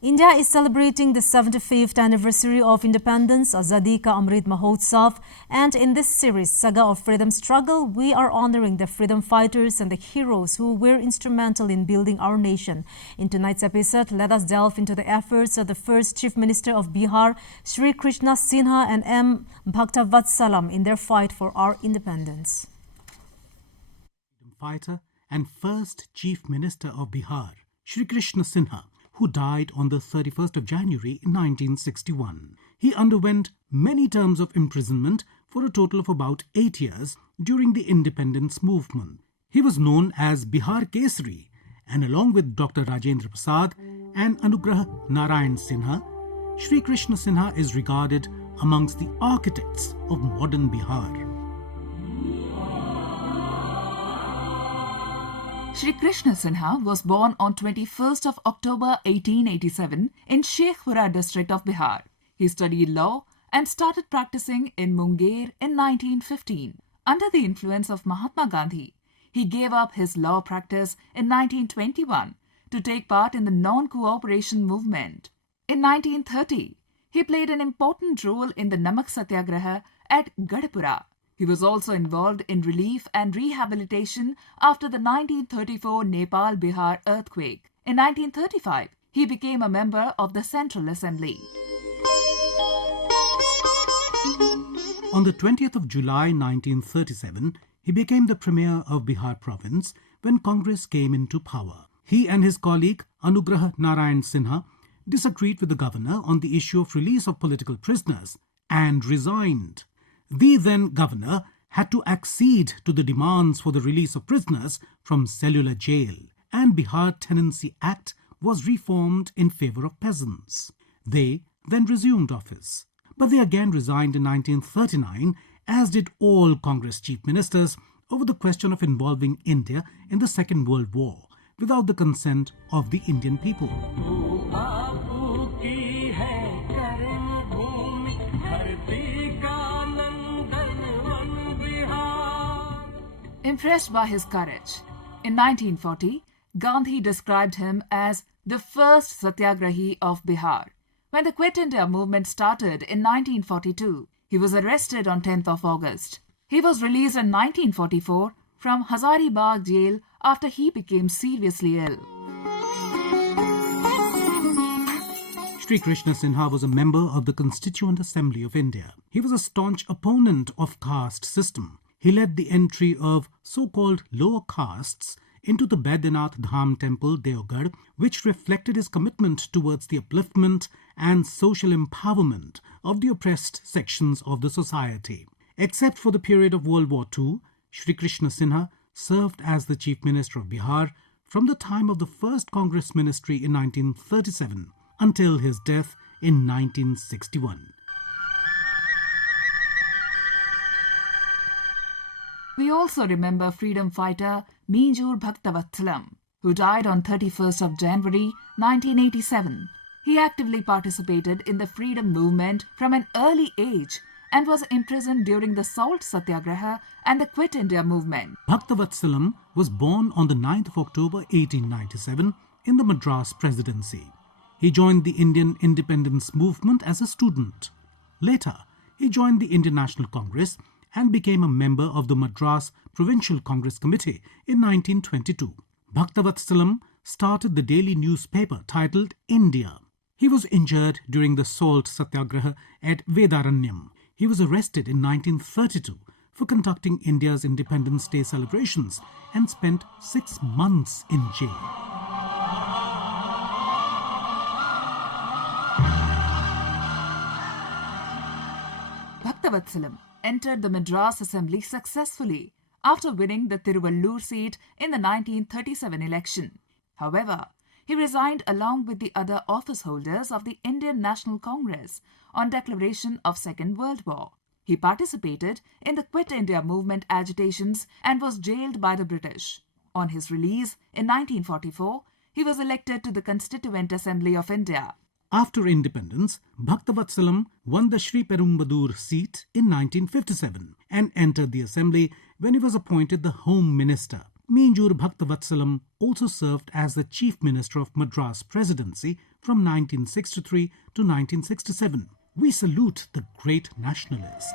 India is celebrating the 75th anniversary of independence, Azadi Ka Amrit Mahotsav, and in this series, Saga of Freedom Struggle, we are honoring the freedom fighters and the heroes who were instrumental in building our nation. In tonight's episode, let us delve into the efforts of the first Chief Minister of Bihar, Shri Krishna Sinha and M. Bhakthavatsalam in their fight for our independence. Fighter and first Chief Minister of Bihar, Shri Krishna Sinha, who died on the 31st of January 1961. He underwent many terms of imprisonment for a total of about 8 years during the independence movement. He was known as Bihar Kesari, and along with Dr. Rajendra Prasad and Anugrah Narayan Sinha, Shri Krishna Sinha is regarded amongst the architects of modern Bihar. Shri Krishna Sinha was born on 21st of October 1887 in Sheikhpura district of Bihar. He studied law and started practicing in Munger in 1915. Under the influence of Mahatma Gandhi, he gave up his law practice in 1921 to take part in the non-cooperation movement. In 1930, he played an important role in the Namak Satyagraha at Gadpura. He was also involved in relief and rehabilitation after the 1934 Nepal-Bihar earthquake. In 1935, he became a member of the Central Assembly. On the 20th of July 1937, he became the Premier of Bihar province when Congress came into power. He and his colleague Anugrah Narayan Sinha disagreed with the governor on the issue of release of political prisoners and resigned. The then governor had to accede to the demands for the release of prisoners from cellular jail, and Bihar Tenancy Act was reformed in favour of peasants. They then resumed office, but they again resigned in 1939, as did all Congress chief ministers, over the question of involving India in the Second World War without the consent of the Indian people. Impressed by his courage, in 1940, Gandhi described him as the first Satyagrahi of Bihar. When the Quit India movement started in 1942, he was arrested on 10th of August. He was released in 1944 from Hazaribagh jail after he became seriously ill. Shri Krishna Sinha was a member of the Constituent Assembly of India. He was a staunch opponent of caste system. He led the entry of so-called lower castes into the Baidyanath Dham temple, Deoghar, which reflected his commitment towards the upliftment and social empowerment of the oppressed sections of the society. Except for the period of World War II, Shri Krishna Sinha served as the Chief Minister of Bihar from the time of the first Congress ministry in 1937 until his death in 1961. We also remember freedom fighter Minju Bhaktavathalam, who died on 31st of January 1987. He actively participated in the freedom movement from an early age and was imprisoned during the Salt Satyagraha and the Quit India movement. Bhakthavatsalam was born on the 9th of October 1897 in the Madras Presidency. He joined the Indian independence movement as a student. Later, he joined the Indian National Congress and became a member of the Madras Provincial Congress Committee in 1922. Bhakthavatsalam started the daily newspaper titled India. He was injured during the Salt Satyagraha at Vedaranyam. He was arrested in 1932 for conducting India's Independence Day celebrations and spent 6 months in jail. Bhakthavatsalam entered the Madras Assembly successfully after winning the Tiruvallur seat in the 1937 election. However, he resigned along with the other office holders of the Indian National Congress on declaration of Second World War. He participated in the Quit India movement agitations and was jailed by the British. On his release in 1944, he was elected to the Constituent Assembly of India. After independence, Bhakthavatsalam won the Shri Perumbadur seat in 1957 and entered the assembly when he was appointed the Home Minister. Minju Bhakthavatsalam also served as the Chief Minister of Madras Presidency from 1963 to 1967. We salute the great nationalist.